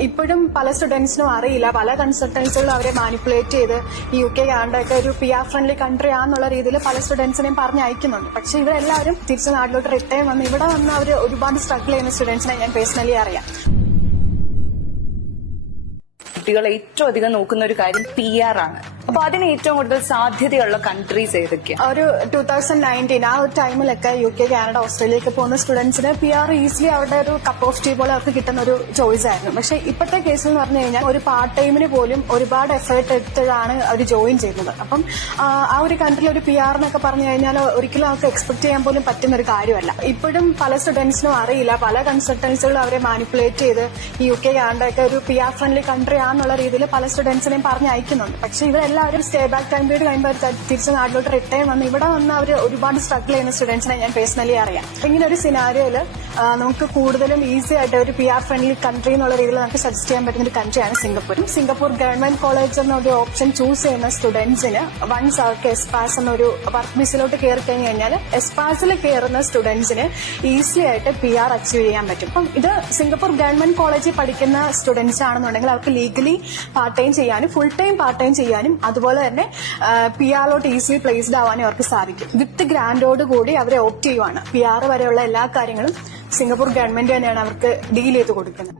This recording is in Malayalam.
ഇപ്പോഴും പല സ്റ്റുഡൻസിനും അറിയില്ല, പല കൺസൾട്ടൻസുകളും അവരെ മാനിപ്പുലേറ്റ് ചെയ്ത് UK കാനഡയൊക്കെ ഒരു PR ഫ്രണ്ട്ലി കൺട്രി ആണെന്നുള്ള രീതിയിൽ പല സ്റ്റുഡൻസിനെയും പറഞ്ഞ് അയക്കുന്നുണ്ട്. പക്ഷെ ഇവരെല്ലാവരും തിരിച്ച് നാട്ടിലോട്ട് റിട്ടേൺ വന്ന് ഇവിടെ വന്ന് അവർ ഒരുപാട് സ്ട്രഗിൾ ചെയ്യുന്ന സ്റ്റുഡൻസിനെ ഞാൻ പേഴ്സണലി അറിയാം. കുട്ടികൾ ഏറ്റവും അധികം നോക്കുന്ന ഒരു കാര്യം PR ആണ്. അപ്പൊ അതിന് ഏറ്റവും കൂടുതൽ സാധ്യതയുള്ള കൺട്രീസ് ഏതൊക്കെയാണ്? ഒരു 2019 ആ ഒരു ടൈമിലൊക്കെ UK കാനഡ ഓസ്ട്രേലിയക്ക് പോകുന്ന സ്റ്റുഡൻസിന് PR ഈസിലി അവരുടെ ഒരു കപ്പ് ഓഫ് ടീ പോലെ അവർക്ക് കിട്ടുന്ന ഒരു ചോയ്സ് ആയിരുന്നു. പക്ഷെ ഇപ്പോഴത്തെ കേസിൽ എന്ന് പറഞ്ഞു കഴിഞ്ഞാൽ ഒരു പാർട്ട് ടൈമിന് പോലും ഒരുപാട് എഫേർട്ട് എടുത്തതാണ് അവർ ജോയിൻ ചെയ്യുന്നത്. അപ്പം ആ ഒരു കൺട്രിയിൽ ഒരു PR എന്നൊക്കെ പറഞ്ഞു കഴിഞ്ഞാൽ ഒരിക്കലും അവർക്ക് എക്സ്പെക്ട് ചെയ്യാൻ പോലും പറ്റുന്ന ഒരു കാര്യമല്ല. ഇപ്പോഴും പല സ്റ്റുഡൻസിനും അറിയില്ല, പല കൺസൾട്ടൻസുകളും അവരെ മാനിപ്പുലേറ്റ് ചെയ്ത് UK കാനഡയൊക്കെ ഒരു PR ഫ്രണ്ട്ലി കൺട്രി ആണെന്നുള്ള രീതിയിൽ പല സ്റ്റുഡൻസിനെയും പറഞ്ഞ് അയക്കുന്നുണ്ട്. പക്ഷെ ഇവരെല്ലാവരും സ്റ്റേ ബാക്ക് ടൈം പീരീഡ് കഴിയുമ്പോൾ തിരിച്ച് നാട്ടിലോട്ട് റിട്ടേൺ വന്ന് ഇവിടെ വന്ന് അവർ ഒരുപാട് സ്ട്രഗിൾ ചെയ്യുന്ന സ്റ്റുഡൻസിനെ ഞാൻ പേഴ്സണലി അറിയാം. ഇങ്ങനെ ഒരു സിനാരിയോയിൽ നമുക്ക് കൂടുതലും ഈസി ആയിട്ട് ഒരു PR ഫ്രണ്ട്ലി കൺട്രി എന്നുള്ള രീതിയിൽ നമുക്ക് സജസ്റ്റ് ചെയ്യാൻ പറ്റുന്ന ഒരു കൺട്രിയാണ് സിംഗപ്പൂരും. സിംഗപ്പൂർ ഗവൺമെന്റ് കോളേജ് എന്നൊരു ഓപ്ഷൻ ചൂസ് ചെയ്യുന്ന സ്റ്റുഡൻസിന് വൺസ് അവർക്ക് എസ്പാസ് എന്നൊരു വർക്ക് വിസിലോട്ട് കയറി കഴിഞ്ഞു കഴിഞ്ഞാൽ എസ്പാസിൽ കയറുന്ന സ്റ്റുഡൻസിന് ഈസി ആയിട്ട് PR അച്ചീവ് ചെയ്യാൻ പറ്റും. അപ്പം ഇത് സിംഗപ്പൂർ ഗവൺമെന്റ് കോളേജിൽ പഠിക്കുന്ന സ്റ്റുഡൻസ് ആണെന്നുണ്ടെങ്കിൽ അവർക്ക് ലീഗലി പാർട്ട് ടൈം ചെയ്യാനും ഫുൾ ടൈം പാർട്ട് ടൈം ചെയ്യാനും അതുപോലെ തന്നെ PR ഈസിലി പ്ലേസ്ഡ് ആവാനും അവർക്ക് സാധിക്കും. വിത്ത് ഗ്രാൻഡോട് കൂടി അവരെ ഓപ്റ്റ് ചെയ്യുവാണ്. PR വരെയുള്ള എല്ലാ കാര്യങ്ങളും സിംഗപ്പൂർ ഗവൺമെന്റ് തന്നെയാണ് അവർക്ക് ഡീൽ ചെയ്ത് കൊടുക്കുന്നത്.